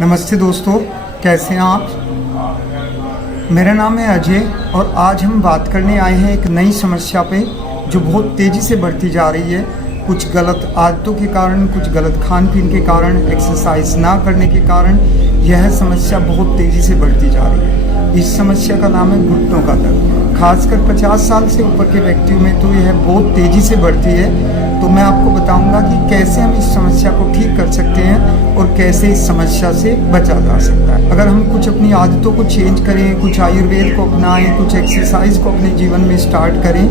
नमस्ते दोस्तों, कैसे हैं आप। मेरा नाम है अजय और आज हम बात करने आए हैं एक नई समस्या पे जो बहुत तेज़ी से बढ़ती जा रही है। कुछ गलत आदतों के कारण, कुछ गलत खान पीन के कारण, एक्सरसाइज ना करने के कारण यह समस्या बहुत तेज़ी से बढ़ती जा रही है। इस समस्या का नाम है घुटनों का दर्द। खासकर 50 साल से ऊपर के व्यक्तियों में तो यह बहुत तेज़ी से बढ़ती है। तो मैं आपको बताऊंगा कि कैसे हम इस समस्या को ठीक कर सकते हैं और कैसे इस समस्या से बचा जा सकता है। अगर हम कुछ अपनी आदतों को चेंज करें, कुछ आयुर्वेद को अपनाएं, कुछ एक्सरसाइज को अपने जीवन में स्टार्ट करें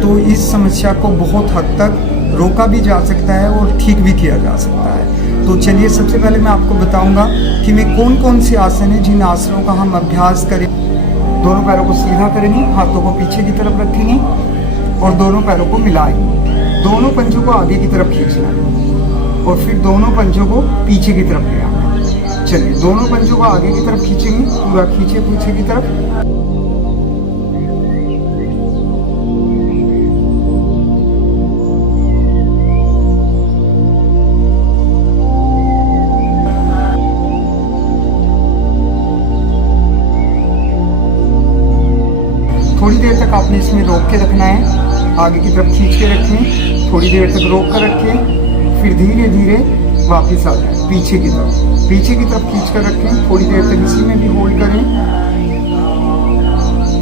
तो इस समस्या को बहुत हद तक रोका भी जा सकता है और ठीक भी किया जा सकता है। तो चलिए, सबसे पहले मैं आपको बताऊंगा कि मैं कौन कौन से आसन हैं जिन आसनों का हम अभ्यास करें। दोनों पैरों को सीधा करेंगे, हाथों को पीछे की तरफ रखेंगे और दोनों पैरों को मिलाएंगे। दोनों पंजों को आगे की तरफ खींचना है और फिर दोनों पंजों को पीछे की तरफ ले आना है। चलिए, दोनों पंजों को आगे की तरफ खींचेंगे, पूरा खींचे पीछे की तरफ। थोड़ी देर तक आपने इसमें रोक के रखना है। आगे की तरफ खींच के रखें, थोड़ी देर तक रोक कर रखें, फिर धीरे धीरे वापस आ जाए पीछे की तरफ खींच कर रखें। थोड़ी देर तक इसी में भी होल्ड करें।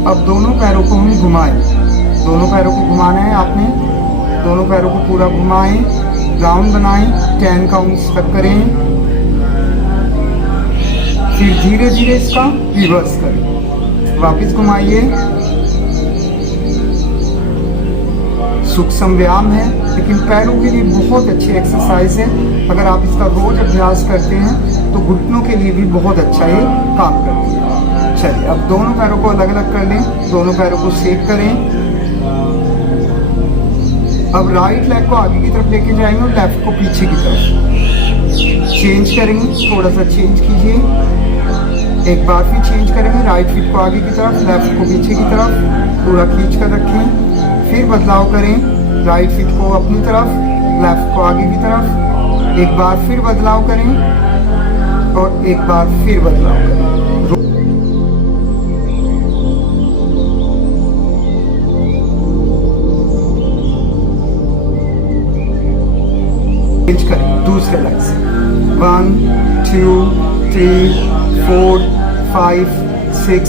अब दोनों पैरों को हम घुमाएं। दोनों पैरों को घुमाना है आपने। दोनों पैरों को पूरा घुमाएं, राउंड बनाएं, 10 काउंट्स तक करें। फिर धीरे धीरे इसका रिवर्स करें, वापस घुमाइए। सूक्ष्म व्यायाम है लेकिन पैरों के लिए बहुत अच्छी एक्सरसाइज है। अगर आप इसका रोज अभ्यास करते हैं तो घुटनों के लिए भी बहुत अच्छा ये काम करती है। चलिए, अब दोनों पैरों को अलग अलग कर लें, दोनों पैरों को सेक करें। अब राइट लेग को आगे की तरफ लेके जाएंगे और लेफ्ट को पीछे की तरफ चेंज करेंगे। थोड़ा सा चेंज कीजिए, एक बार फिर चेंज करेंगे। राइट फीट को आगे की तरफ, लेफ्ट को पीछे की तरफ, पूरा खींच कर रखें। फिर बदलाव करें, राइट फीट को अपनी तरफ, लेफ्ट को आगे की तरफ। एक बार फिर बदलाव करें और एक बार फिर बदलाव करें। चेंज करें दूसरे लेग से। 1 2 3 4 5 6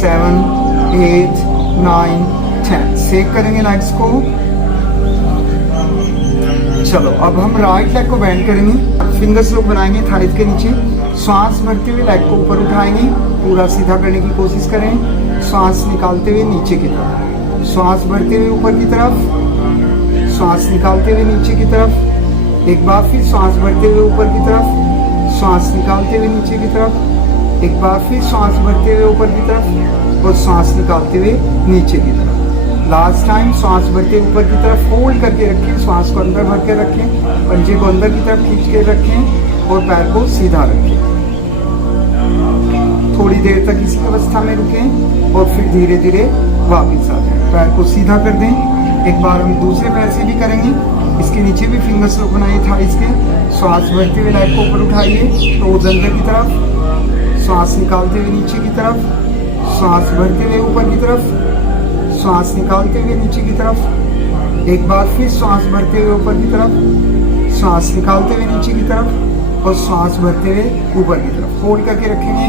7 8 9 10। सेक करेंगे लेग्स को। चलो, अब हम राइट लेग को बेंड करेंगे। फिंगर्स लोग बनाएंगे थाइज के नीचे। श्वास भरते हुए लेग को ऊपर उठाएंगे, पूरा सीधा करने की कोशिश करें। श्वास निकालते हुए नीचे की तरफ, श्वास भरते हुए ऊपर की तरफ, श्वास निकालते हुए नीचे की तरफ। एक बार फिर श्वास भरते हुए ऊपर की तरफ, श्वास निकालते हुए नीचे की तरफ। एक बार फिर श्वास भरते हुए ऊपर की तरफ और श्वास निकालते हुए नीचे की तरफ। लास्ट टाइम श्वास भरते ऊपर की तरफ होल्ड करके रखें, श्वास को अंदर भर के रखें, पंजे को अंदर की तरफ खींच के रखें और पैर को सीधा रखें। थोड़ी देर तक इसी अवस्था में रुकें और फिर धीरे धीरे वापस आ जाएं। पैर को सीधा कर दें। एक बार हम दूसरे पैर से भी करेंगे। इसके नीचे भी फिंगर्स लोग बनाइए थाइस के। श्वास भरते हुए लेग को ऊपर उठाइए, टोज अंदर की तरफ, श्वास निकालते हुए नीचे की तरफ, श्वास भरते हुए ऊपर की तरफ, श्वास निकालते हुए नीचे की तरफ। एक बार फिर श्वास भरते हुए ऊपर की तरफ, श्वास निकालते हुए नीचे की तरफ और श्वास भरते हुए ऊपर की तरफ। होल्ड करके रखेंगे।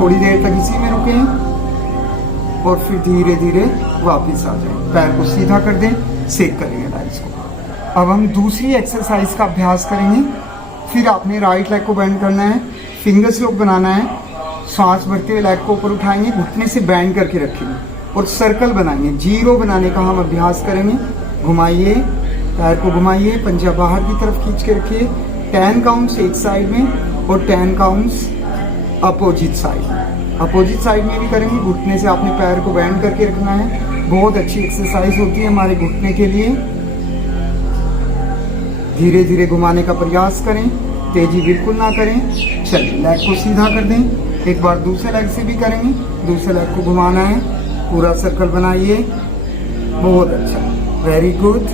थोड़ी देर तक इसी में रुकें और फिर धीरे धीरे वापस आ जाएं। पैर को सीधा कर दें, सेक करेंगे लेग्स को। अब हम दूसरी एक्सरसाइज का अभ्यास करेंगे। फिर आपने राइट लेग को बेंड करना है, फिंगर्स लोग बनाना है। श्वास भरते हुए लेग को ऊपर उठाएंगे, घुटने से बेंड करके रखेंगे और सर्कल बनाएंगे। जीरो बनाने का हम अभ्यास करेंगे। घुमाइए, पैर को घुमाइए, पंजा बाहर की तरफ खींच के रखिए। 10 काउंट्स एक साइड में और 10 counts opposite side. Opposite side में भी करेंगे। घुटने से आपने पैर को बेंड करके रखना है। बहुत अच्छी एक्सरसाइज होती है हमारे घुटने के लिए। धीरे धीरे घुमाने का प्रयास करें, तेजी बिल्कुल ना करें। चलिए, लेग को सीधा कर दें। एक बार दूसरे लेग से भी करेंगे। दूसरे लेग को घुमाना है, पूरा सर्कल बनाइए। बहुत अच्छा, वेरी गुड।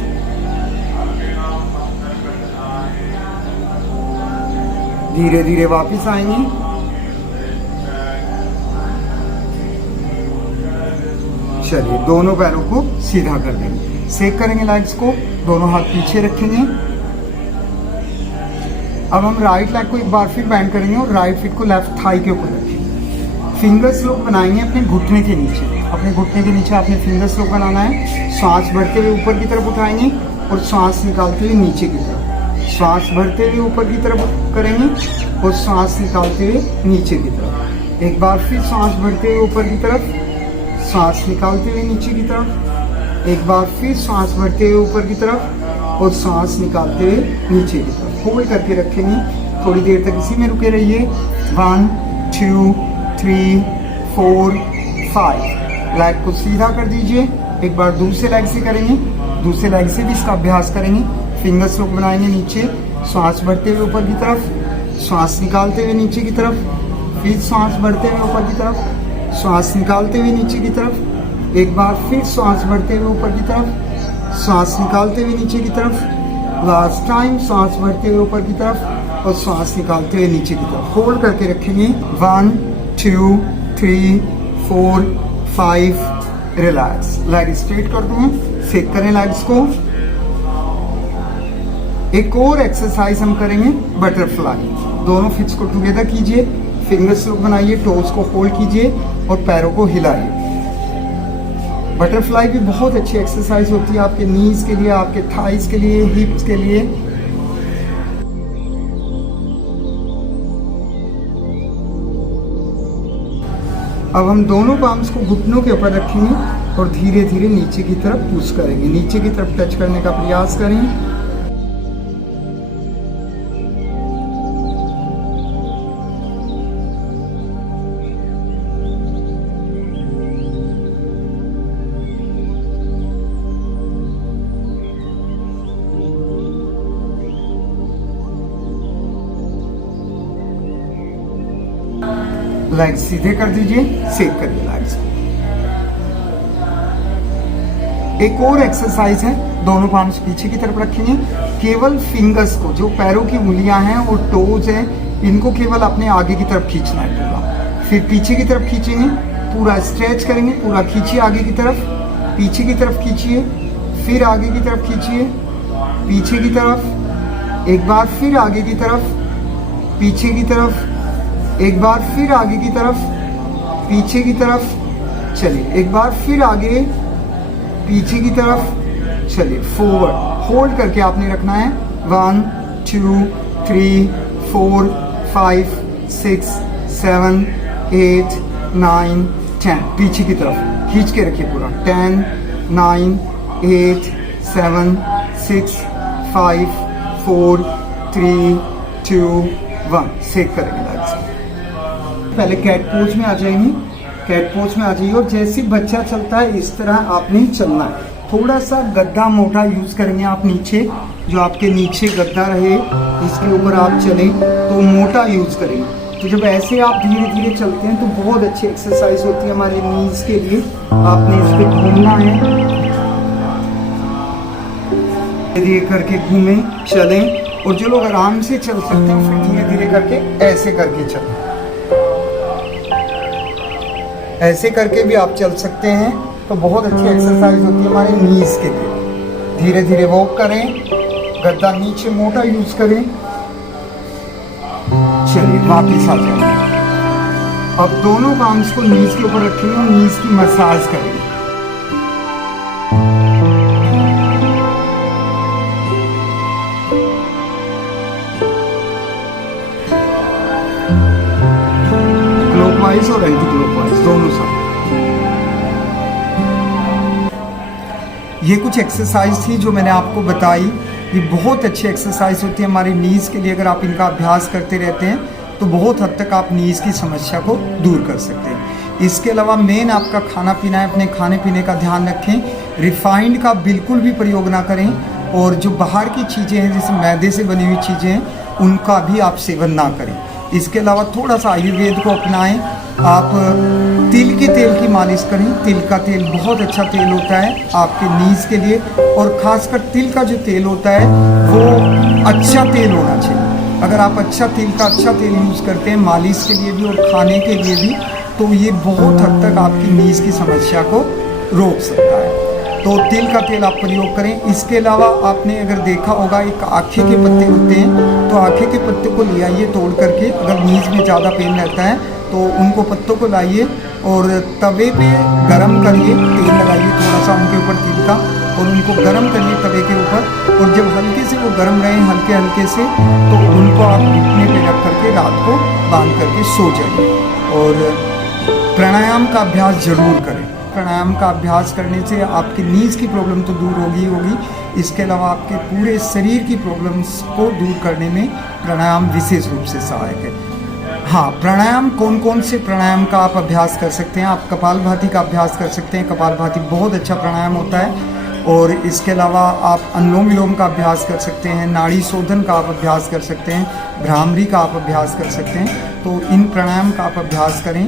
धीरे धीरे वापस आएंगे। चलिए दोनों पैरों को सीधा कर देंगे, सेक करेंगे लेग्स को, दोनों हाथ पीछे रखेंगे। अब हम राइट लेग को एक बार फिर बैंड करेंगे और राइट फीट को लेफ्ट थाई के ऊपर रखेंगे। फिंगर्स लोग बनाएंगे अपने घुटने के नीचे, अपने घुटने के नीचे आपने फिंगर्स लोग बनाना है। सांस भरते हुए ऊपर की तरफ उठाएंगे और सांस निकालते हुए नीचे की तरफ। सांस भरते हुए ऊपर की तरफ करेंगे और सांस निकालते हुए नीचे की तरफ। एक बार फिर सांस भरते हुए ऊपर की तरफ, सांस निकालते हुए नीचे की तरफ। एक बार फिर सांस भरते हुए ऊपर की तरफ और सांस निकालते हुए नीचे की तरफ। होल्ड करके रखेंगे, थोड़ी देर तक इसी में रुके रहिए। 1 2 3 4 5। लेग को सीधा कर दीजिए। एक बार दूसरे लेग से करेंगे, दूसरे लेग से भी इसका अभ्यास करेंगे। फिंगर्स लोग बनाएंगे नीचे, सांस भरते हुए ऊपर की तरफ, सांस निकालते हुए नीचे की तरफ। फिर सांस भरते हुए ऊपर की तरफ, सांस निकालते हुए नीचे की तरफ। एक बार फिर सांस भरते हुए ऊपर की तरफ, सांस निकालते हुए नीचे की तरफ। लास्ट टाइम सांस भरते हुए ऊपर की तरफ और सांस निकालते हुए नीचे की तरफ। होल्ड करके रखेंगे। 1 2 3 4 5। रिलैक्स, लेग स्ट्रेट कर दूँ, सेक करें लेग्स को। एक और एक्सरसाइज हम करेंगे बटरफ्लाई। दोनों फिट्स को टुगेदर कीजिए, फिंगर्स को बनाइए, टोज को होल्ड कीजिए और पैरों को हिलाइए। बटरफ्लाई भी बहुत अच्छी एक्सरसाइज होती है आपके नीज के लिए, आपके थाइस के लिए, हिप्स के लिए। अब हम दोनों पाम्स को घुटनों के ऊपर रखेंगे और धीरे धीरे नीचे की तरफ पुश करेंगे। नीचे की तरफ टच करने का प्रयास करें। लेग्स सीधे कर दीजिए, सेक करिए लेग्स। एक और एक्सरसाइज है, दोनों पाम्स पीछे की तरफ रखेंगे। केवल फिंगर्स को, जो पैरों की उंगलियां हैं और टोज है, इनको केवल अपने आगे की तरफ खींचना है पूरा। फिर पीछे की तरफ खींचेंगे, पूरा स्ट्रेच करेंगे, पूरा खींचिए आगे की तरफ, पीछे की तरफ खींचिए, फिर आगे की तरफ खींचिए, पीछे की तरफ, एक बार फिर आगे की तरफ, पीछे की तरफ, एक बार फिर आगे की तरफ, पीछे की तरफ। चलिए एक बार फिर आगे, पीछे की तरफ। चलिए फॉरवर्ड, होल्ड करके आपने रखना है। 1 2 3 4 5 6 7 8 9 10। पीछे की तरफ खींच के रखिए पूरा। 10 9 8 7 6 5 4 3 2 1। सेक करेंगे लेग्स। पहले कैट पोज में आ जाएंगे, कैट पोज में आ जाइए और जैसे बच्चा चलता है इस तरह आपने चलना है। थोड़ा सा गद्दा मोटा यूज करेंगे आप नीचे, जो आपके नीचे गद्दा रहे इसके ऊपर आप चलें तो मोटा यूज करेंगे। तो जब ऐसे आप धीरे धीरे चलते हैं तो बहुत अच्छी एक्सरसाइज होती है हमारे नीज के लिए। आपने इस पे घूमना है, धीरे करके घूमें, चलें। और जो लोग आराम से चल सकते हैं फिर धीरे धीरे करके ऐसे करके चलें। ऐसे करके भी आप चल सकते हैं, तो बहुत अच्छी एक्सरसाइज होती है हमारे नीज के लिए। धीरे धीरे वॉक करें, गद्दा नीचे मोटा यूज करें। चलिए वापिस आ जाएंगे। अब दोनों पाम्स को नीज के ऊपर रखेंगे और नीज की मसाज करेंगे। क्लॉकवाइज और एंटी क्लॉकवाइज दोनों साथ। ये कुछ एक्सरसाइज थी जो मैंने आपको बताई। ये बहुत अच्छी एक्सरसाइज होती है हमारी नीज के लिए। अगर आप इनका अभ्यास करते रहते हैं तो बहुत हद तक आप नीज की समस्या को दूर कर सकते हैं। इसके अलावा मेन आपका खाना पीना है, अपने खाने पीने का ध्यान रखें। रिफाइंड का बिल्कुल भी प्रयोग ना करें और जो बाहर की चीज़ें हैं जैसे मैदे से बनी हुई चीज़ें हैं उनका भी आप सेवन ना करें। इसके अलावा थोड़ा सा आयुर्वेद को अपनाएं। आप तिल के तेल की मालिश करें। तिल का तेल बहुत अच्छा तेल होता है आपके नीज के लिए, और ख़ासकर तिल का जो तेल होता है वो अच्छा तेल होना चाहिए। अगर आप अच्छा तेल यूज़ करते हैं मालिश के लिए भी और खाने के लिए भी, तो ये बहुत हद तक आपकी नीज की समस्या को रोक सकता है। तो तिल का तेल आप प्रयोग करें। इसके अलावा आपने अगर देखा होगा एक आखे के पत्ते होते हैं, तो आखे के पत्ते को ले आइए तोड़ करके, अगर नीज में ज़्यादा पेन रहता है तो उनको पत्तों को लाइए और तवे पे गरम करिए, तेल लगाइए थोड़ा सा उनके ऊपर तिल का, और उनको गरम करिए तवे के ऊपर, और जब हल्के से वो गरम रहे हल्के से, तो उनको आप घुटने पे रख करके रात को बांध करके सो जाइए। और प्राणायाम का अभ्यास ज़रूर करें। प्राणायाम का अभ्यास करने से आपकी नीज की प्रॉब्लम तो दूर होगी, इसके अलावा आपके पूरे शरीर की प्रॉब्लम्स को दूर करने में प्राणायाम विशेष रूप से सहायक है। हाँ, प्राणायाम कौन कौन से प्राणायाम का आप अभ्यास कर सकते हैं? आप कपालभाति का अभ्यास कर सकते हैं। कपालभाति बहुत अच्छा प्राणायाम होता है। और इसके अलावा आप अनुलोम विलोम का अभ्यास कर सकते हैं, नाड़ी शोधन का आप अभ्यास कर सकते हैं, भ्रामरी का आप अभ्यास कर सकते हैं। तो इन प्राणायाम का आप अभ्यास करें।